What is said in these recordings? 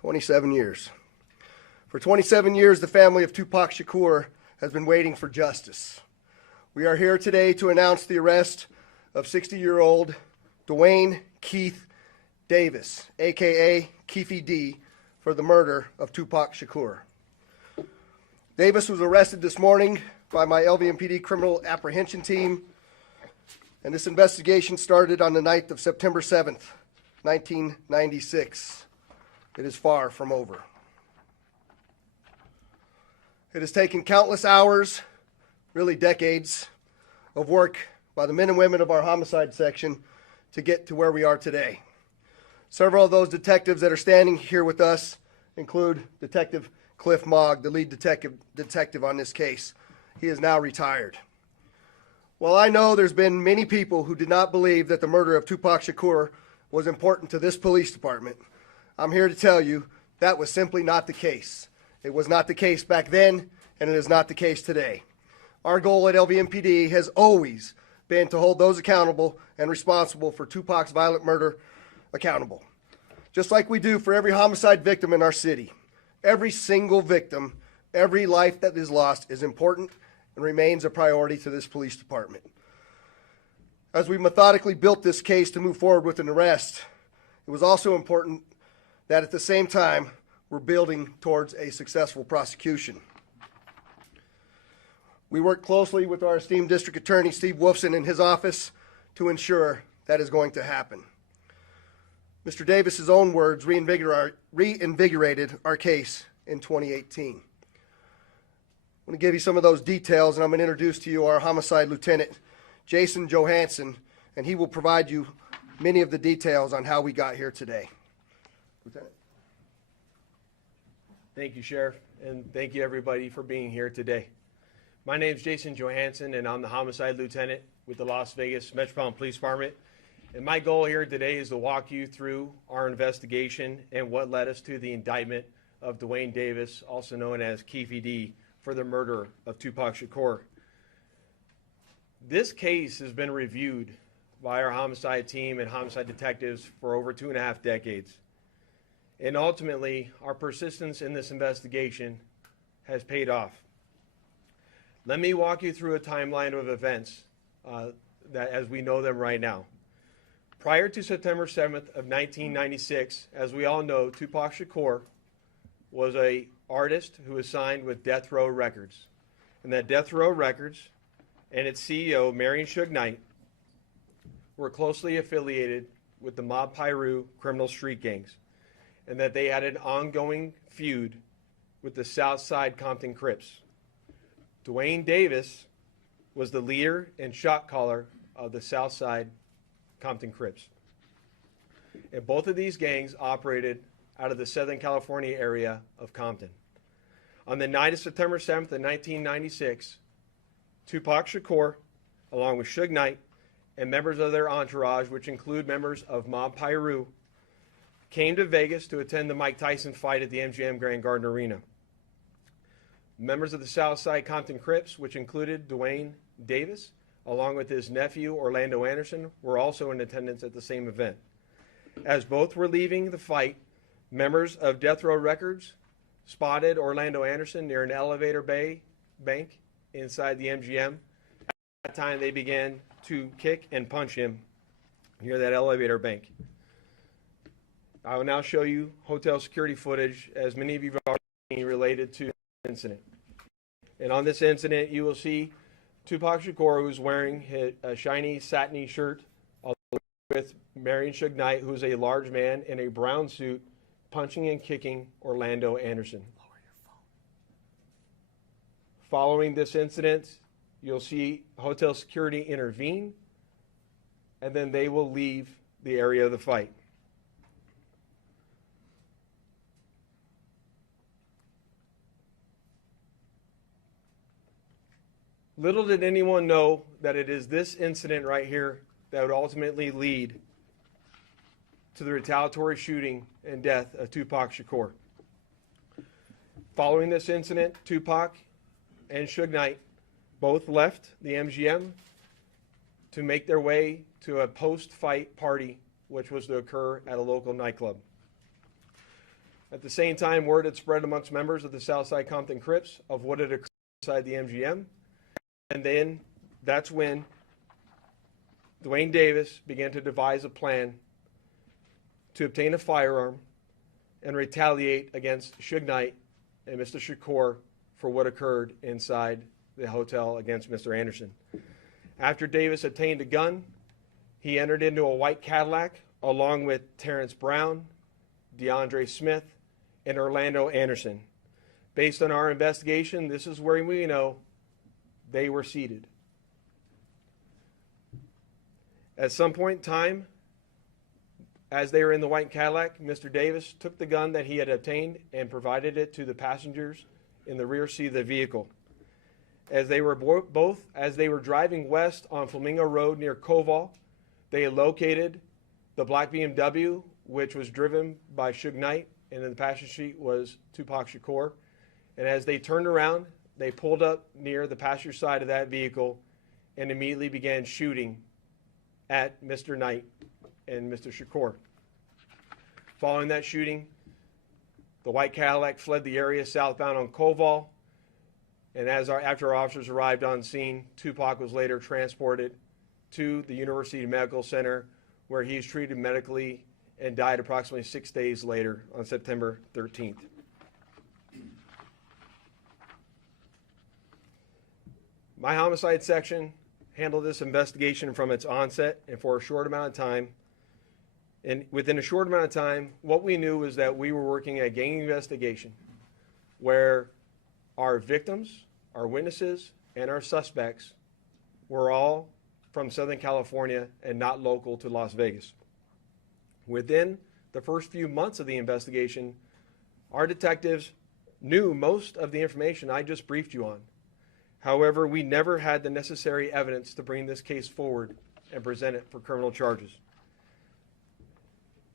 27 years. For 27 years, the family of Tupac Shakur has been waiting for justice. We are here today to announce the arrest of 60-year-old Duane Keith Davis, aka Keffe D, for the murder of Tupac Shakur. Davis was arrested this morning by my LVMPD criminal apprehension team, and this investigation started on the night of September 7th, 1996. It is far from over. It has taken countless hours, really decades, of work by the men and women of our homicide section to get to where we are today. Several of those detectives that are standing here with us include Detective Cliff Mogg, the lead detective on this case. He is now retired. While I know there's been many people who did not believe that the murder of Tupac Shakur was important to this police department, I'm here to tell you that was simply not the case. It was not the case back then, and it is not the case today. Our goal at LVMPD has always been to hold those accountable and responsible for Tupac's violent murder accountable. Just like we do for every homicide victim in our city. Every single victim, every life that is lost is important and remains a priority to this police department. As we methodically built this case to move forward with an arrest, it was also important that at the same time, we're building towards a successful prosecution. We work closely with our esteemed district attorney, Steve Wolfson, in his office to ensure that is going to happen. Mr. Davis's own words reinvigorated our case in 2018. I'm going to give you some of those details, and I'm going to introduce to you our homicide lieutenant, Jason Johansson, and he will provide you many of the details on how we got here today. Lieutenant. Thank you, Sheriff, and thank you, everybody, for being here today. My name is Jason Johansson, and I'm the homicide lieutenant with the Las Vegas Metropolitan Police Department. And my goal here today is to walk you through our investigation and what led us to the indictment of Duane Davis, also known as Keffe D, for the murder of Tupac Shakur. This case has been reviewed by our homicide team and homicide detectives for over 2.5 decades. And ultimately, our persistence in this investigation has paid off. Let me walk you through a timeline of events that as we know them right now. Prior to September 7th of 1996, as we all know, Tupac Shakur was an artist who was signed with Death Row Records. And that Death Row Records and its CEO, Marion Suge Knight, were closely affiliated with the Mob Piru criminal street gangs, and that they had an ongoing feud with the Southside Compton Crips. Duane Davis was the leader and shot caller of the Southside Compton Crips. And both of these gangs operated out of the Southern California area of Compton. On the night of September 7th of 1996, Tupac Shakur, along with Suge Knight and members of their entourage, which include members of Mob Piru, came to Vegas to attend the Mike Tyson fight at the MGM Grand Garden Arena. Members of the Southside Compton Crips, which included Duane Davis, along with his nephew Orlando Anderson, were also in attendance at the same event. As both were leaving the fight, members of Death Row Records spotted Orlando Anderson near an elevator bank inside the MGM. At that time, they began to kick and punch him near that elevator bank. I will now show you hotel security footage, as many of you have already seen, related to the incident. And on this incident, you will see Tupac Shakur, who's wearing a shiny satiny shirt, with Marion Suge Knight, who's a large man in a brown suit, punching and kicking Orlando Anderson. Following this incident, you'll see hotel security intervene, and then they will leave the area of the fight. Little did anyone know that it is this incident right here that would ultimately lead to the retaliatory shooting and death of Tupac Shakur. Following this incident, Tupac and Suge Knight both left the MGM to make their way to a post-fight party, which was to occur at a local nightclub. At the same time, word had spread amongst members of the Southside Compton Crips of what had occurred inside the MGM. And then that's when Duane Davis began to devise a plan to obtain a firearm and retaliate against Suge Knight and Mr. Shakur for what occurred inside the hotel against Mr. Anderson. After Davis obtained a gun, he entered into a white Cadillac along with Terrence Brown, DeAndre Smith, and Orlando Anderson. Based on our investigation, this is where we know they were seated. At some point in time, as they were in the white Cadillac, Mr. Davis took the gun that he had obtained and provided it to the passengers in the rear seat of the vehicle. As they were driving west on Flamingo Road near Koval, they had located the black BMW, which was driven by Suge Knight, and in the passenger seat was Tupac Shakur. And as they turned around, they pulled up near the passenger side of that vehicle and immediately began shooting at Mr. Knight and Mr. Shakur. Following that shooting, the white Cadillac fled the area southbound on Koval, and after our officers arrived on scene, Tupac was later transported to the University Medical Center, where he was treated medically and died approximately 6 days later on September 13th. My homicide section handled this investigation from its onset and for a short amount of time. And within a short amount of time, what we knew was that we were working a gang investigation where our victims, our witnesses, and our suspects were all from Southern California and not local to Las Vegas. Within the first few months of the investigation, our detectives knew most of the information I just briefed you on. However, we never had the necessary evidence to bring this case forward and present it for criminal charges.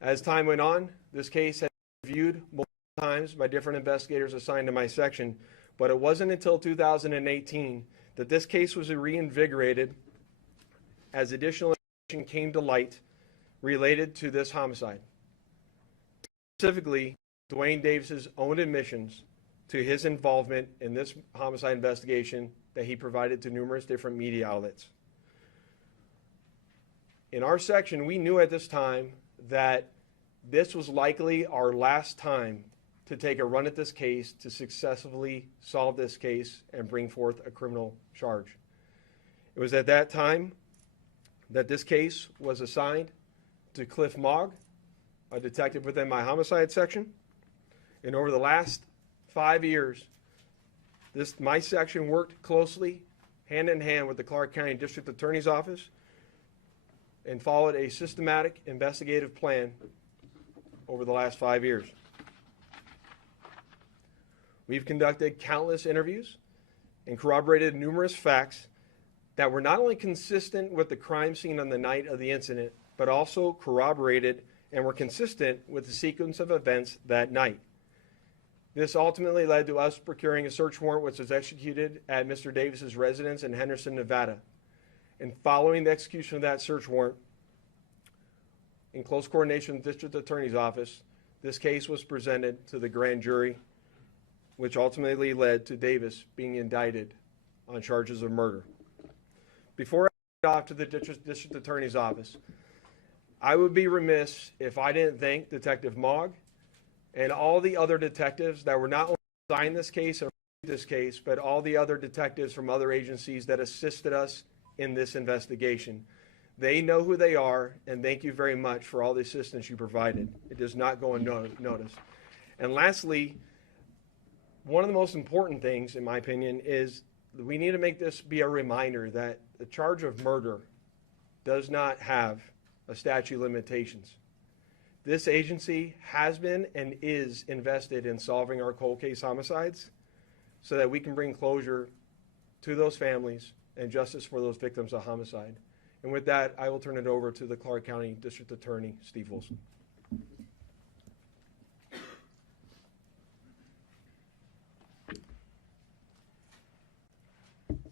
As time went on, this case had been reviewed multiple times by different investigators assigned to my section, but it wasn't until 2018 that this case was reinvigorated as additional information came to light related to this homicide. Specifically, Duane Davis's own admissions to his involvement in this homicide investigation that he provided to numerous different media outlets. In our section, we knew at this time that this was likely our last time to take a run at this case to successfully solve this case and bring forth a criminal charge. It was at that time that this case was assigned to Cliff Mogg, a detective within my homicide section. And over the last 5 years, my section worked closely, hand in hand with the Clark County District Attorney's Office and followed a systematic investigative plan over the last 5 years. We've conducted countless interviews and corroborated numerous facts that were not only consistent with the crime scene on the night of the incident, but also corroborated and were consistent with the sequence of events that night. This ultimately led to us procuring a search warrant which was executed at Mr. Davis's residence in Henderson, Nevada. And following the execution of that search warrant, in close coordination with the District Attorney's Office, this case was presented to the grand jury, which ultimately led to Davis being indicted on charges of murder. Before I head off to the District Attorney's Office, I would be remiss if I didn't thank Detective Mogg and all the other detectives that were not only assigned this case or this case, but all the other detectives from other agencies that assisted us in this investigation. They know who they are, and thank you very much for all the assistance you provided. It does not go unnoticed. And lastly, one of the most important things, in my opinion, is that we need to make this be a reminder that the charge of murder does not have a statute of limitations. This agency has been and is invested in solving our cold case homicides so that we can bring closure to those families and justice for those victims of homicide. And with that, I will turn it over to the Clark County District Attorney, Steve Wilson.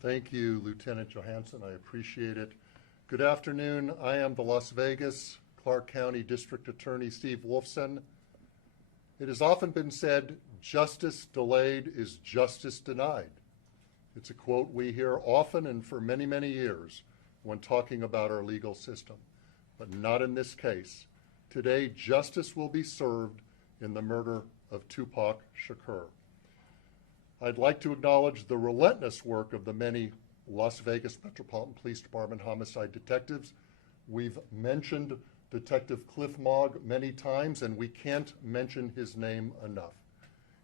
Thank you, Lieutenant Johansson. I appreciate it. Good afternoon. I am the Las Vegas Clark County District Attorney Steve Wolfson. It has often been said, justice delayed is justice denied. It's a quote we hear often and for many, many years when talking about our legal system, but not in this case. Today, justice will be served in the murder of Tupac Shakur. I'd like to acknowledge the relentless work of the many Las Vegas Metropolitan Police Department homicide detectives. We've mentioned Detective Cliff Mogg many times, and we can't mention his name enough.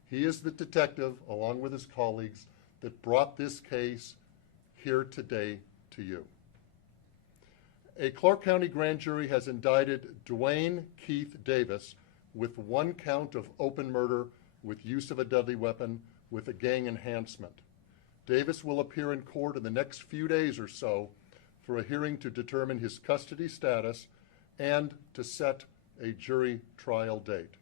He is the detective, along with his colleagues, that brought this case here today to you. A Clark County grand jury has indicted Duane Keith Davis with 1 count of open murder with use of a deadly weapon with a gang enhancement. Davis will appear in court in the next few days or so for a hearing to determine his custody status and to set a jury trial date.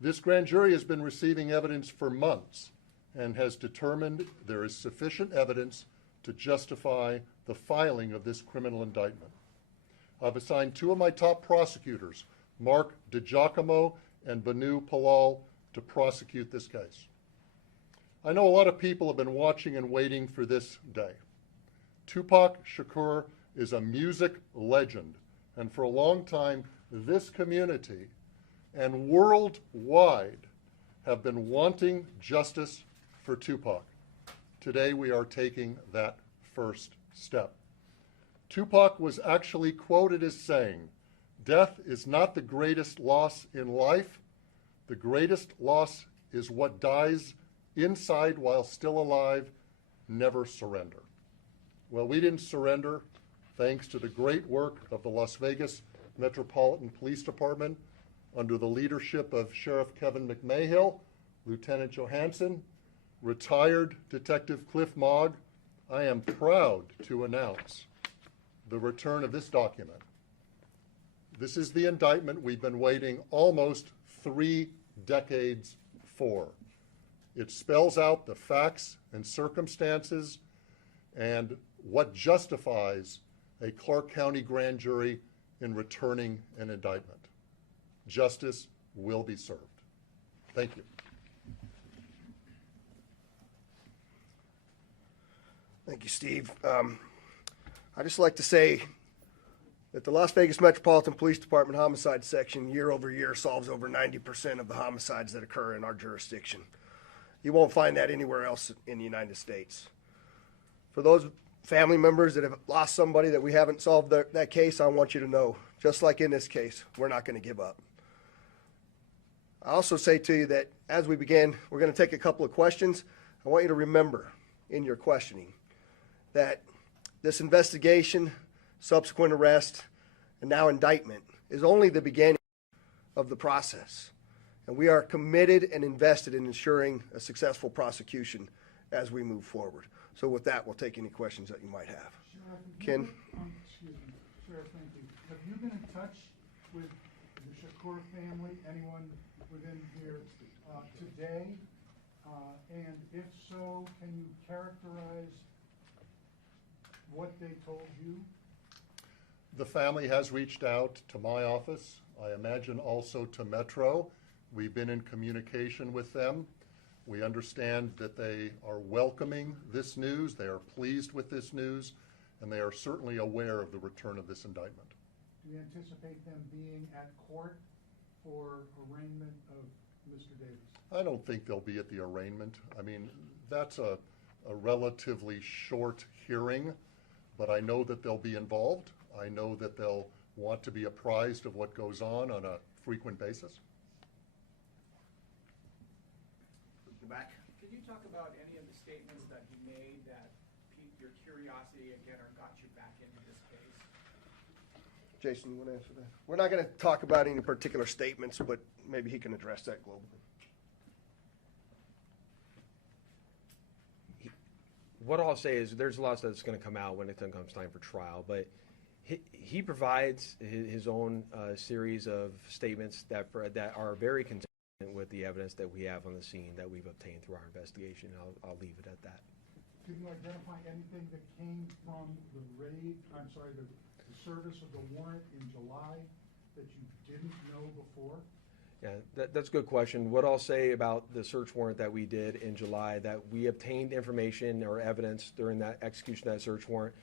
This grand jury has been receiving evidence for months and has determined there is sufficient evidence to justify the filing of this criminal indictment. I've assigned 2 of my top prosecutors, Mark DiGiacomo and Banu Palal, to prosecute this case. I know a lot of people have been watching and waiting for this day. Tupac Shakur is a music legend, and for a long time, this community and worldwide have been wanting justice for Tupac. Today, we are taking that first step. Tupac was actually quoted as saying, "Death is not the greatest loss in life. The greatest loss is what dies inside while still alive. Never surrender." Well, we didn't surrender thanks to the great work of the Las Vegas Metropolitan Police Department under the leadership of Sheriff Kevin McMahill, Lieutenant Johansson, retired Detective Cliff Mogg. I am proud to announce the return of this document. This is the indictment we've been waiting almost 3 decades for. It spells out the facts and circumstances and what justifies a Clark County grand jury in returning an indictment. Justice will be served. Thank you. Thank you, Steve. I'd just like to say that the Las Vegas Metropolitan Police Department homicide section year over year solves over 90% of the homicides that occur in our jurisdiction. You won't find that anywhere else in the United States. For those family members that have lost somebody that we haven't solved that case, I want you to know, just like in this case, we're not going to give up. I also say to you that as we begin, we're going to take a couple of questions. I want you to remember in your questioning that this investigation, subsequent arrest, and now indictment is only the beginning of the process. And we are committed and invested in ensuring a successful prosecution as we move forward. So with that, we'll take any questions that you might have. Ken? Excuse me, Sheriff, thank you. Have you been in touch with the Shakur family, anyone within here today? And if so, can you characterize what they told you? The family has reached out to my office. I imagine also to Metro. We've been in communication with them. We understand that they are welcoming this news, they are pleased with this news, and they are certainly aware of the return of this indictment. Do you anticipate them being at court for arraignment of Mr. Davis? I don't think they'll be at the arraignment. I mean, that's a relatively short hearing, but I know that they'll be involved. I know that they'll want to be apprised of what goes on a frequent basis. Back. Can you talk about any of the statements that he made that piqued your curiosity again or got you back into this case? Jason, you want to answer that? We're not going to talk about any particular statements, but maybe he can address that globally. What I'll say is there's a lot that's going to come out when it comes time for trial, but he provides his own series of statements that are very consistent with the evidence that we have on the scene that we've obtained through our investigation. I'll leave it at that. Can you identify anything that came from the service of the warrant in July that you didn't know before? Yeah, that's a good question. What I'll say about the search warrant that we did in July, that we obtained information or evidence during that execution of that search warrant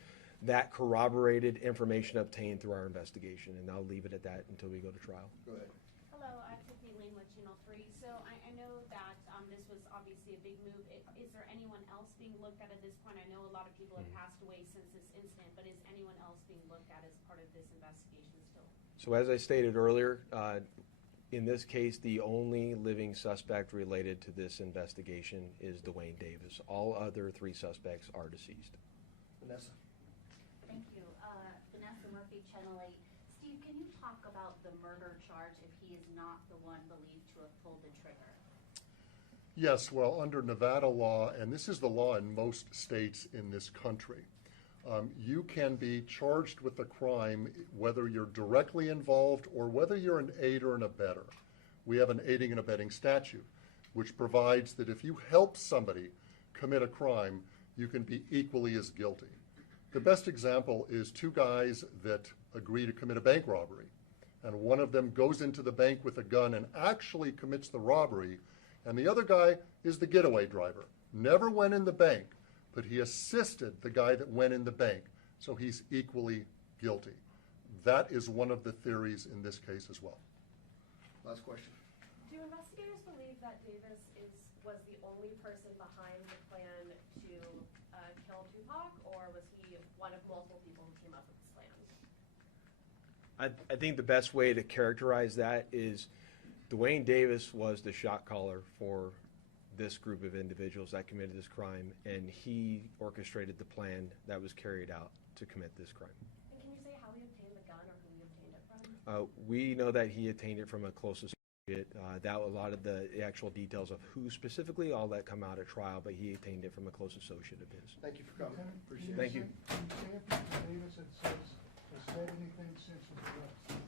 that corroborated information obtained through our investigation, and I'll leave it at that until we go to trial. Go ahead. Hello, I'm Tiffany Lane with Channel 3. So I know that this was obviously a big move. Is there anyone else being looked at this point? I know a lot of people have passed away since this incident, but is anyone else being looked at as part of this investigation still? So as I stated earlier, in this case, the only living suspect related to this investigation is Duane Davis. All other 3 suspects are deceased. Vanessa. Thank you. Vanessa Murphy, Channel 8. Steve, can you talk about the murder charge if he is not the one believed to have pulled the trigger? Yes, well, under Nevada law, and this is the law in most states in this country, you can be charged with a crime whether you're directly involved or whether you're an aider and abetter. We have an aiding and abetting statute, which provides that if you help somebody commit a crime, you can be equally as guilty. The best example is 2 guys that agree to commit a bank robbery, and one of them goes into the bank with a gun and actually commits the robbery, and the other guy is the getaway driver. Never went in the bank, but he assisted the guy that went in the bank, so he's equally guilty. That is one of the theories in this case as well. Last question. Do investigators believe that Davis was the only person behind the plan to kill Tupac, or was he one of multiple people who came up with this plan? I think the best way to characterize that is Duane Davis was the shot caller for this group of individuals that committed this crime, and he orchestrated the plan that was carried out to commit this crime. And can you say how he obtained the gun or who he obtained it from? We know that he obtained it from a close associate. That a lot of the actual details of who specifically, all that come out at trial, but he obtained it from a close associate of his. Thank you for coming. Lieutenant, Appreciate it. Thank you. Can you say if Mr. Davis has said anything since his arrest?